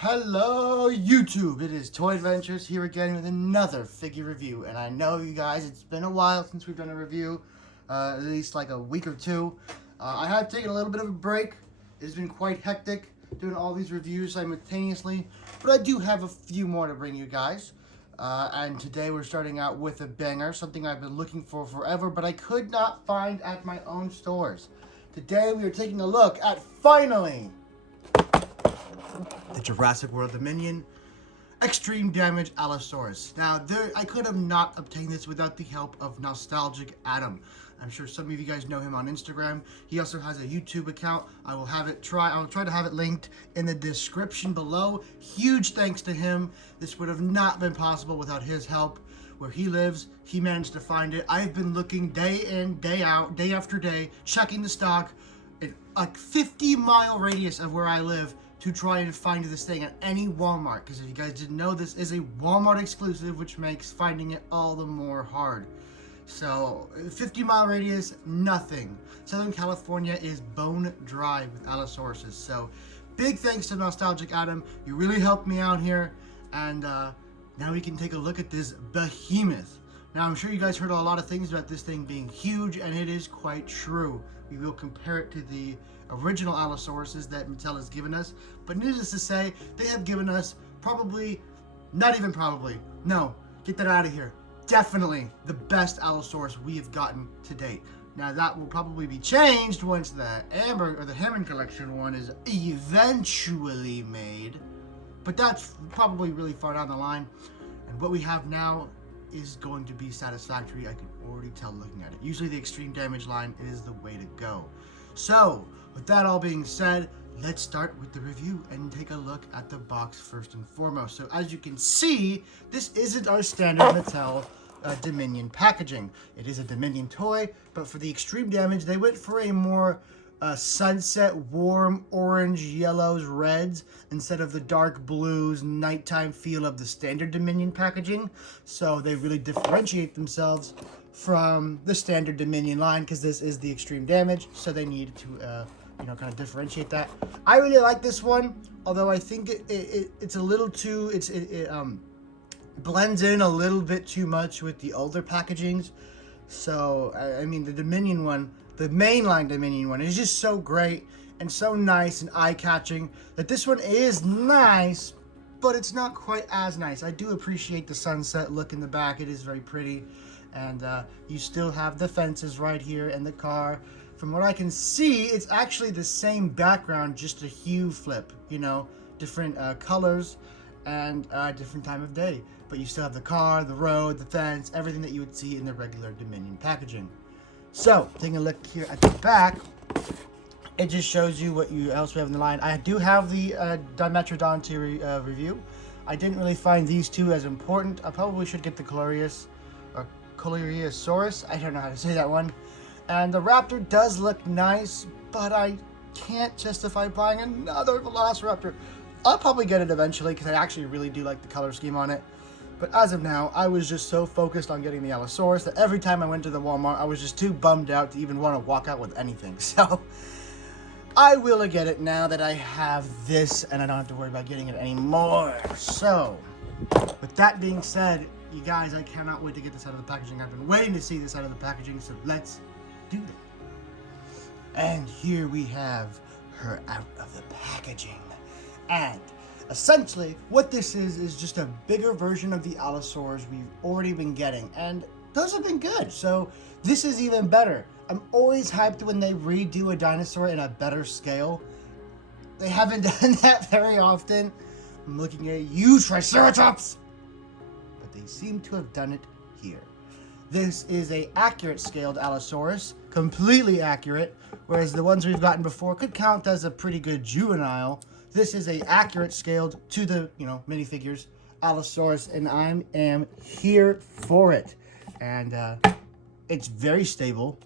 Hello YouTube, it is Toy Adventures here again with another figure review, and I know you guys, it's been a while since we've done a review, at least like a week or two. I have taken a little bit of a break. It's been quite hectic doing all these reviews simultaneously, but I do have a few more to bring you guys. And today we're starting out with a banger, something I've been looking for forever, but I could not find at my own stores. Today we are taking a look at, finally, the Jurassic World Dominion Extreme Damage Allosaurus. Now, I could have not obtained this without the help of Nostalgicadam. I'm sure some of you guys know him on Instagram. He also has a YouTube account. I'll try to have it linked in the description below. Huge thanks to him. This would have not been possible without his help. Where he lives, he managed to find it. I've been looking day in, day out, day after day, checking the stock in a 50-mile radius of where I live to try and find this thing at any Walmart, because if you guys didn't know, this is a Walmart exclusive, which makes finding it all the more hard. So 50-mile radius, nothing. Southern California is bone dry with Allosauruses. So big thanks to Nostalgicadam. You really helped me out here, and now we can take a look at this behemoth. Now, I'm sure you guys heard a lot of things about this thing being huge, and it is quite true. We will compare it to the original Allosauruses that Mattel has given us, but needless to say, they have given us no, get that out of here, definitely the best Allosaurus we have gotten to date. Now, that will probably be changed once the Amber or the Hammond Collection one is eventually made, but that's probably really far down the line, and what we have now is going to be satisfactory. I can already tell looking at it. Usually the extreme damage line is the way to go. So, with that all being said, let's start with the review and take a look at the box first and foremost. So, as you can see, this isn't our standard Mattel Dominion packaging. It is a Dominion toy, but for the extreme damage, they went for a more sunset, warm orange, yellows, reds, instead of the dark blues, nighttime feel of the standard Dominion packaging. So they really differentiate themselves from the standard Dominion line, because this is the extreme damage, so they need to kind of differentiate that. I really like this one, although I think it's a little too, it blends in a little bit too much with the older packagings. So I mean, the Dominion one, the mainline Dominion one, is just so great and so nice and eye-catching that this one is nice, but it's not quite as nice. I do appreciate the sunset look in the back. It is very pretty. And you still have the fences right here and the car. From what I can see, it's actually the same background, just a hue flip, different colors and different time of day. But you still have the car, the road, the fence, everything that you would see in the regular Dominion packaging. So, taking a look here at the back, it just shows you what else we have in the line. I do have the Dimetrodon to review. I didn't really find these two as important. I probably should get the Allosaurus. I don't know how to say that one. And the Raptor does look nice, but I can't justify buying another Velociraptor. I'll probably get it eventually, because I actually really do like the color scheme on it. But as of now, I was just so focused on getting the Allosaurus that every time I went to the Walmart, I was just too bummed out to even want to walk out with anything. So I will get it now that I have this, and I don't have to worry about getting it anymore. So, with that being said, you guys, I cannot wait to get this out of the packaging. I've been waiting to see this out of the packaging, so let's do that. And here we have her out of the packaging. And essentially, what this is just a bigger version of the Allosaurus we've already been getting, and those have been good, so this is even better. I'm always hyped when they redo a dinosaur in a better scale. They haven't done that very often. I'm looking at you, Triceratops! But they seem to have done it here. This is a accurate scaled Allosaurus, completely accurate, whereas the ones we've gotten before could count as a pretty good juvenile. This is a accurate scaled to the, minifigures Allosaurus, and I am here for it. And it's very stable,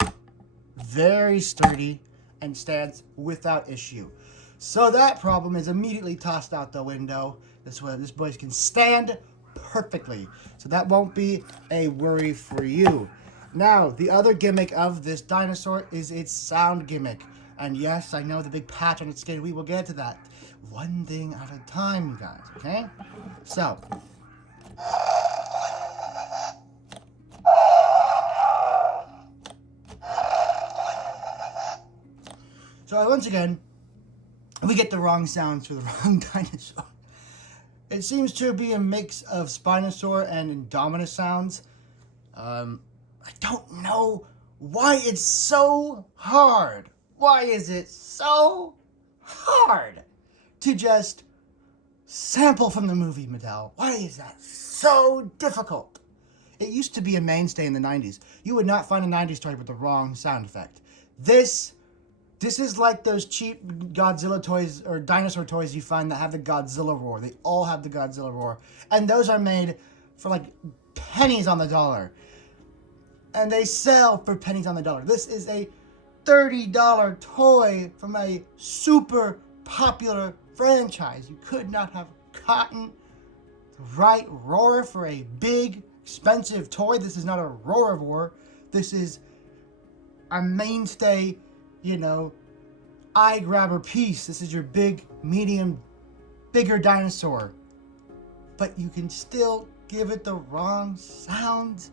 very sturdy, and stands without issue. So that problem is immediately tossed out the window. This boy can stand perfectly. So that won't be a worry for you. Now, the other gimmick of this dinosaur is its sound gimmick. And yes, I know the big patch on its skin. We will get to that. one thing at a time, you guys, okay? So once again, we get the wrong sounds for the wrong dinosaur. It seems to be a mix of Spinosaur and Indominus sounds. I don't know why it's so hard. Why is it so hard to just sample from the movie, Mattel? Why is that so difficult? It used to be a mainstay in the 90s. You would not find a 90s toy with the wrong sound effect. This is like those cheap Godzilla toys or dinosaur toys you find that have the Godzilla roar. They all have the Godzilla roar. And those are made for like pennies on the dollar. And they sell for pennies on the dollar. This is a $30 toy from a super popular franchise. You could not have gotten the right roar for a big, expensive toy. This is not a roar. This is a mainstay, you know, eye grabber piece. This is your big, medium, bigger dinosaur. But you can still give it the wrong sounds.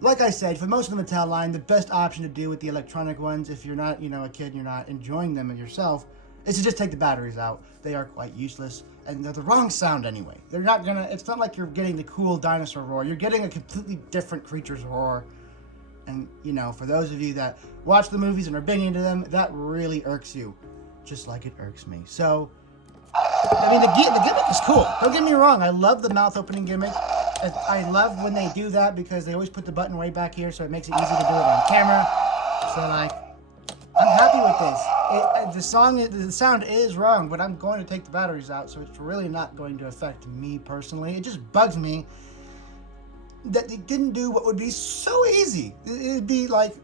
Like I said, for most of the Mattel line, the best option to do with the electronic ones, if you're not, a kid and you're not enjoying them yourself, is to just take the batteries out. They are quite useless, and they're the wrong sound anyway. They're not gonna, it's not like you're getting the cool dinosaur roar. You're getting a completely different creature's roar. And, for those of you that watch the movies and are big into them, that really irks you. Just like it irks me. So, the gimmick is cool. Don't get me wrong. I love the mouth opening gimmick. I love when they do that because they always put the button way back here, so it makes it easy to do it on camera. So, I'm happy with this. The sound is wrong, but I'm going to take the batteries out, so it's really not going to affect me personally. It just bugs me that they didn't do what would be so easy. It'd be like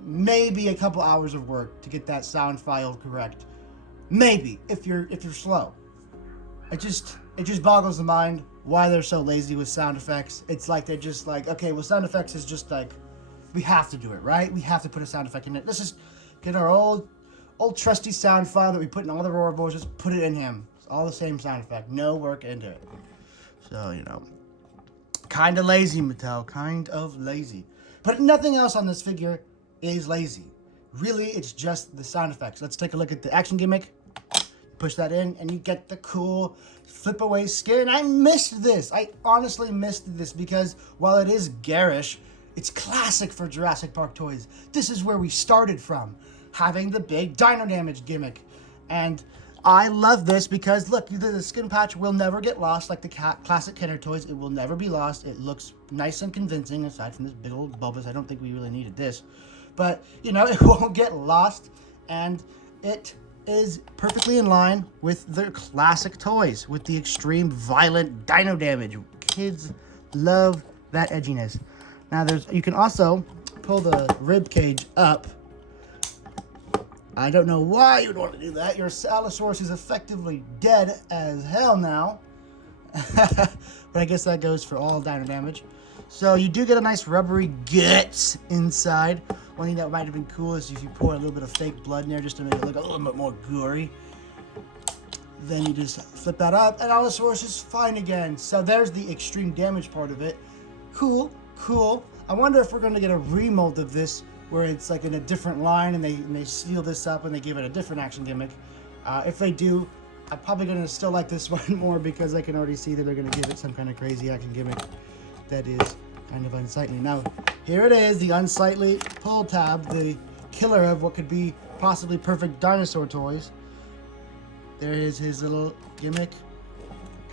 maybe a couple hours of work to get that sound file correct. Maybe if you're slow. It just boggles the mind why they're so lazy with sound effects. It's like they're just like, okay, well, sound effects is just like, we have to do it, right? We have to put a sound effect in it. Let's just get our old trusty sound file that we put in all the roar boards, just put it in him. It's all the same sound effect. No work into it. So, kind of lazy, Mattel. Kind of lazy. But nothing else on this figure is lazy. Really, it's just the sound effects. Let's take a look at the action gimmick. Push that in, and you get the cool flip away skin. I missed this. I honestly missed this because while it is garish, it's classic for Jurassic Park toys. This is where we started from, having the big dino damage gimmick. And I love this because, look, the skin patch will never get lost like the classic Kenner toys. It will never be lost. It looks nice and convincing, aside from this big old bulbous. I don't think we really needed this. But, it won't get lost, and it is perfectly in line with the classic toys, with the extreme violent dino damage. Kids love that edginess. Now, you can also pull the rib cage up. I don't know why you'd want to do that. Your Allosaurus is effectively dead as hell now. But I guess that goes for all dino damage. So you do get a nice rubbery guts inside. One thing that might have been cool is if you pour a little bit of fake blood in there just to make it look a little bit more gory. Then you just flip that up and Allosaurus is fine again. So there's the extreme damage part of it. Cool. I wonder if we're going to get a remold of this where it's like in a different line and they seal this up and they give it a different action gimmick. If they do, I'm probably going to still like this one more because I can already see that they're going to give it some kind of crazy action gimmick that is kind of unsightly. Now, here it is, the unsightly pull tab, the killer of what could be possibly perfect dinosaur toys. There is his little gimmick.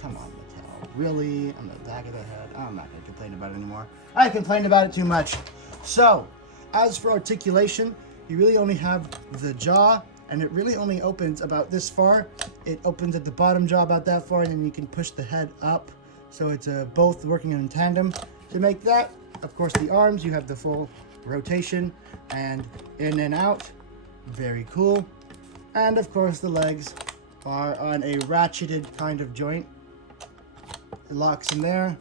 Come on, Mattel. Really? On the back of the head. I'm not going to complain about it anymore. I complained about it too much. So, as for articulation, you really only have the jaw, and it really only opens about this far. It opens at the bottom jaw about that far, and then you can push the head up. So it's both working in tandem. To make that, of course, the arms, you have the full rotation and in and out. Very cool. And of course, the legs are on a ratcheted kind of joint. It locks in there,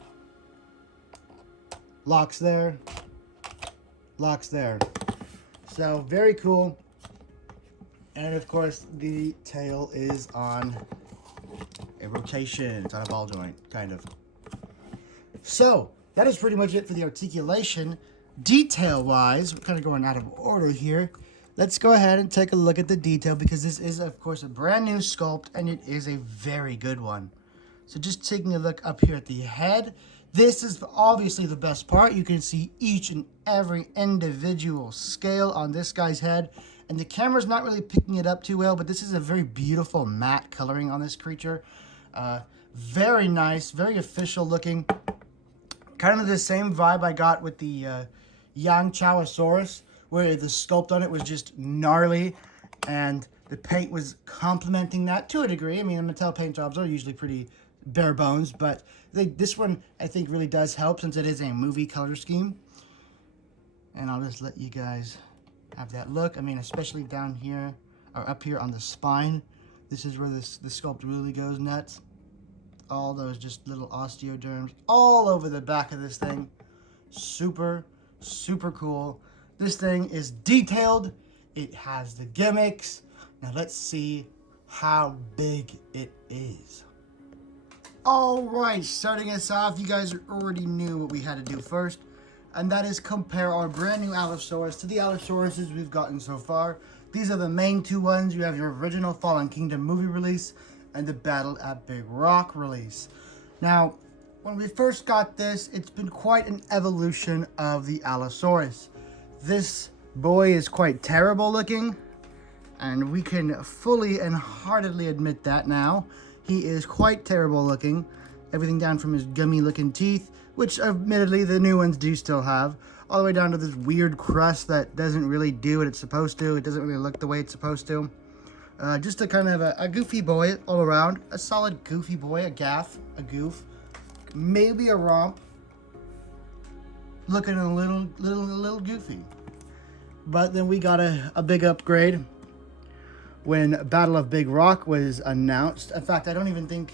locks there, locks there. So very cool. And of course, the tail is on a rotation. It's on a ball joint, kind of. So, that is pretty much it for the articulation. Detail-wise, we're kind of going out of order here. Let's go ahead and take a look at the detail because this is, of course, a brand new sculpt and it is a very good one. So just taking a look up here at the head, this is obviously the best part. You can see each and every individual scale on this guy's head. And the camera's not really picking it up too well, but this is a very beautiful matte coloring on this creature. Very nice, very official looking. Kind of the same vibe I got with the young Allosaurus, where the sculpt on it was just gnarly and the paint was complementing that to a degree. I mean, Mattel paint jobs are usually pretty bare bones, but this one I think really does help since it is a movie color scheme. And I'll just let you guys have that look. I mean, especially down here or up here on the spine. This is where the sculpt really goes nuts. All those just little osteoderms all over the back of this thing. Super, super cool. This thing is detailed. It has the gimmicks. Now let's see how big it is. All right, starting us off, you guys already knew what we had to do first, and that is compare our brand new Allosaurus to the Allosauruses we've gotten so far. These are the main two ones. You have your original Fallen Kingdom movie release and the Battle at Big Rock release. Now, when we first got this, it's been quite an evolution of the Allosaurus. This boy is quite terrible looking, and we can fully and heartedly admit that now. He is quite terrible looking. Everything down from his gummy looking teeth, which admittedly the new ones do still have, all the way down to this weird crust that doesn't really do what it's supposed to. It doesn't really look the way it's supposed to. Just a kind of a goofy boy all around. A solid goofy boy, a goof. Maybe a romp. Looking a little goofy. But then we got a big upgrade when Battle of Big Rock was announced. In fact, I don't even think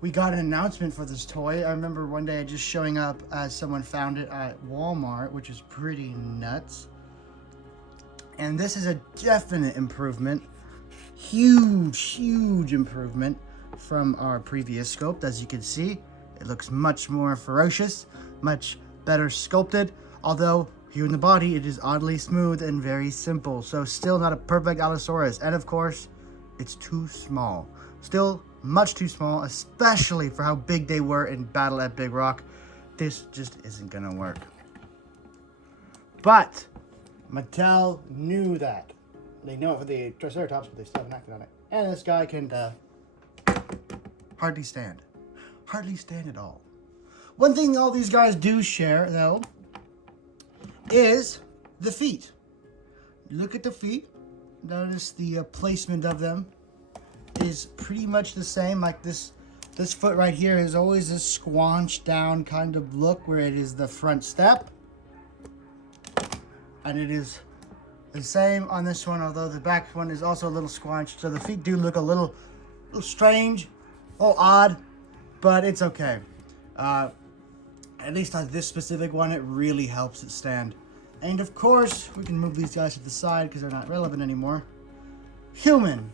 we got an announcement for this toy. I remember one day just showing up as someone found it at Walmart, which is pretty nuts. And this is a definite improvement. Huge improvement from our previous sculpt. As you can see, it looks much more ferocious, much better sculpted, although here in the body it is oddly smooth and very simple. So still not a perfect Allosaurus, and of course it's too small. Still much too small, especially for how big they were in Battle at Big Rock. This just isn't gonna work. But Mattel knew that. They know it for the Triceratops, but they still haven't acted on it. And this guy can hardly stand. Hardly stand at all. One thing all these guys do share, though, is the feet. Look at the feet. Notice the placement of them is pretty much the same. Like this foot right here is always this squanched down kind of look where it is the front step. And it is the same on this one, although the back one is also a little squanched. So the feet do look a little strange, a little odd, but it's okay. At least on this specific one, it really helps it stand. And of course, we can move these guys to the side because they're not relevant anymore. Human.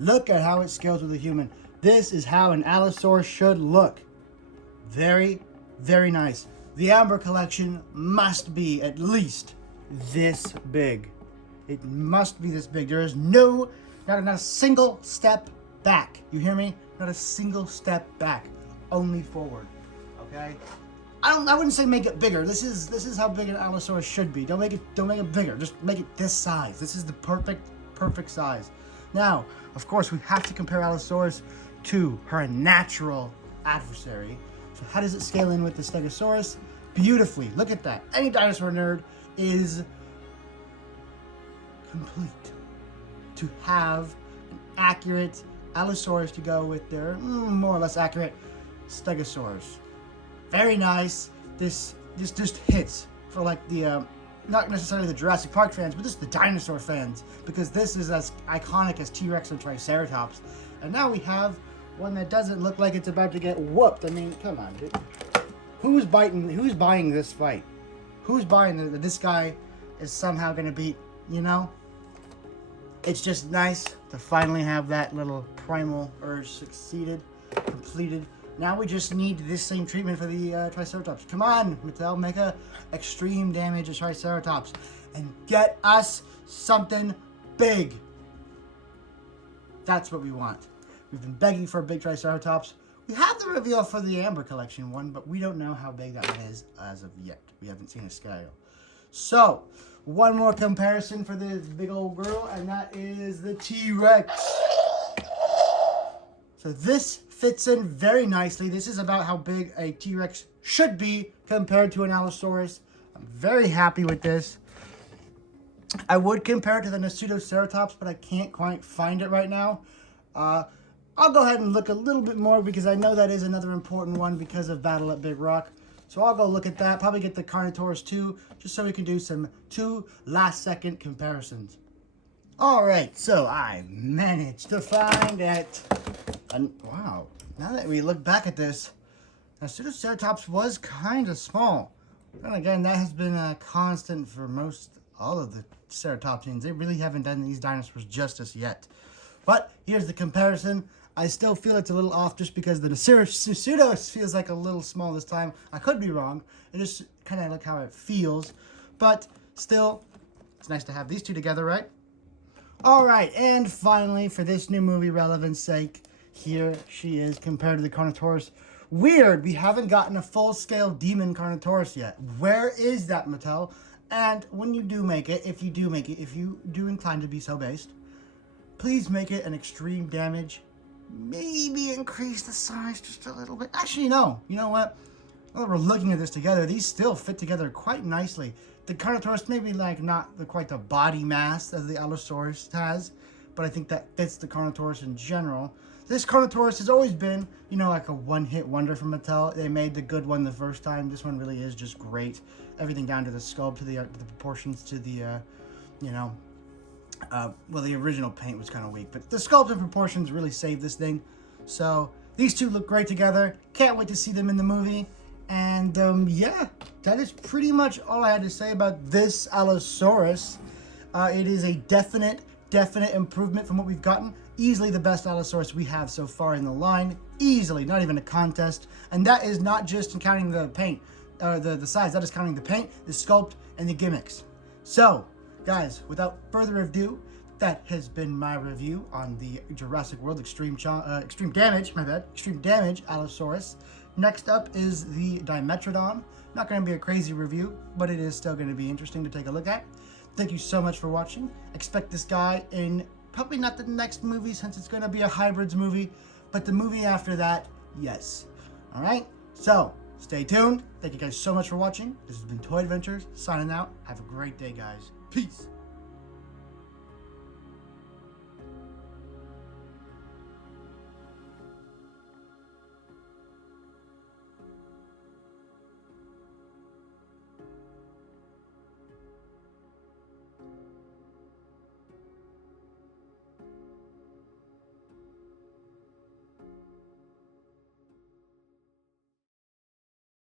Look at how it scales with a human. This is how an Allosaurus should look. Very, very nice. The Amber collection must be at least this big. It must be this big. There is not a single step back. You hear me? Not a single step back. Only forward. Okay? I wouldn't say make it bigger. This is how big an Allosaurus should be. Don't make it bigger. Just make it this size. This is the perfect size. Now, of course, we have to compare Allosaurus to her natural adversary. So how does it scale in with the Stegosaurus? Beautifully. Look at that. Any dinosaur nerd is complete to have an accurate Allosaurus to go with their more or less accurate Stegosaurus. Very nice. This just hits for like the not necessarily the Jurassic Park fans, but just the dinosaur fans, because this is as iconic as T-Rex and Triceratops. And now we have one that doesn't look like it's about to get whooped. I mean, come on, dude. Who's buying this fight? Who's buying that this guy is somehow going to beat, you know? it's just nice to finally have that little primal urge completed. Now we just need this same treatment for the Triceratops. Come on, Mattel, make a extreme damage Triceratops and get us something big. That's what we want. We've been begging for a big Triceratops. We have the reveal for the Amber Collection one, but we don't know how big that one is as of yet. We haven't seen a scale. So, one more comparison for this big old girl, and that is the T-Rex. So this fits in very nicely. This is about how big a T-Rex should be compared to an Allosaurus. I'm very happy with this. I would compare it to the Nostalgicadam, but I can't quite find it right now. I'll go ahead and look a little bit more because I know that is another important one because of Battle at Big Rock. So I'll go look at that. Probably get the Carnotaurus too, just so we can do some 2 last-second comparisons. All right, so I managed to find it. And wow, now that we look back at this, Nostalgicadam was kind of small. And again, that has been a constant for all of the ceratopsians. They really haven't done these dinosaurs justice yet. But here's the comparison. I still feel it's a little off just because the Nostalgicadam feels like a little small this time. I could be wrong. It just kind of like how it feels. But still, it's nice to have these two together, right? All right, and finally, for this new movie relevance sake, here she is compared to the Carnotaurus. Weird, we haven't gotten a full-scale demon Carnotaurus yet. Where is that, Mattel? And when you do make it, if you do incline to be so based, please make it an extreme damage. Maybe increase the size just a little bit. Actually, no. You know what? Now that we're looking at this together, these still fit together quite nicely. The Carnotaurus maybe like not quite the body mass as the Allosaurus has, but I think that fits the Carnotaurus in general. This Carnotaurus has always been, you know, like a one-hit wonder from Mattel. They made the good one the first time. This one really is just great. Everything down to the sculpt, to the proportions, to the, well, the original paint was kind of weak, but the sculpt and proportions really saved this thing. So these two look great together. Can't wait to see them in the movie. And yeah, that is pretty much all I had to say about this Allosaurus. It is a definite improvement from what we've gotten. Easily the best Allosaurus we have so far in the line. Easily, not even a contest. And that is not just counting the paint, the size. That is counting the paint, the sculpt, and the gimmicks. So, guys, without further ado, that has been my review on the Jurassic World Extreme Damage Allosaurus. Next up is the Dimetrodon. Not going to be a crazy review, but it is still going to be interesting to take a look at. Thank you so much for watching. Expect this guy in probably not the next movie since it's going to be a hybrids movie, but the movie after that, yes. All right, so stay tuned. Thank you guys so much for watching. This has been Toy Adventures, signing out. Have a great day, guys. Peace.